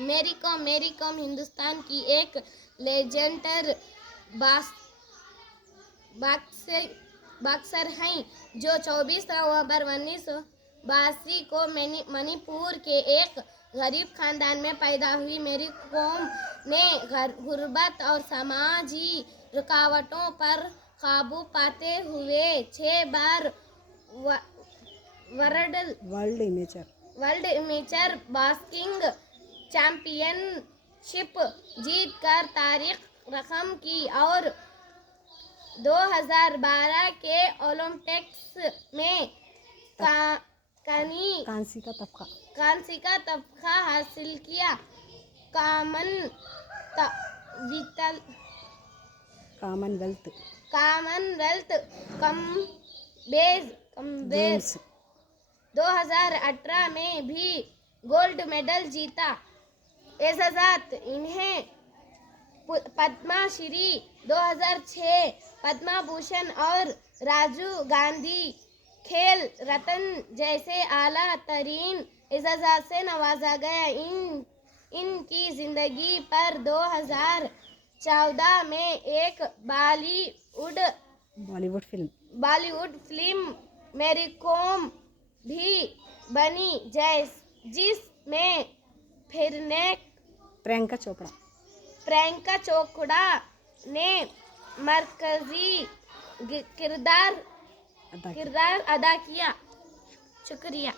मेरी कॉम हिंदुस्तान की एक लेजेंडर बॉक्सर हैं जो 24 नवंबर 1982 को मणिपुर के एक गरीब खानदान में पैदा हुई। मेरी कॉम ने गुर्बत और समाजी रुकावटों पर काबू पाते हुए 6 बार वर्ल्ड इमेचर बॉक्सिंग चैंपियनशिप जीतकर तारीख रकम की और 2012 के ओलंपिक्स में कांसी का तमगा हासिल किया। कॉमनवेल्थ गेम्स 2018 में भी गोल्ड मेडल जीता। एजाज़ात इन्हें पद्मश्री 2006, पद्म भूषण और राजीव गांधी खेल रत्न जैसे आला तरीन एजाज़ात से नवाजा गया। इनकी जिंदगी पर 2014 में एक बॉलीवुड फिल्म मेरी कॉम भी बनी जिसमें प्रियंका चोपड़ा ने मरकजी किरदार अदा किया। शुक्रिया।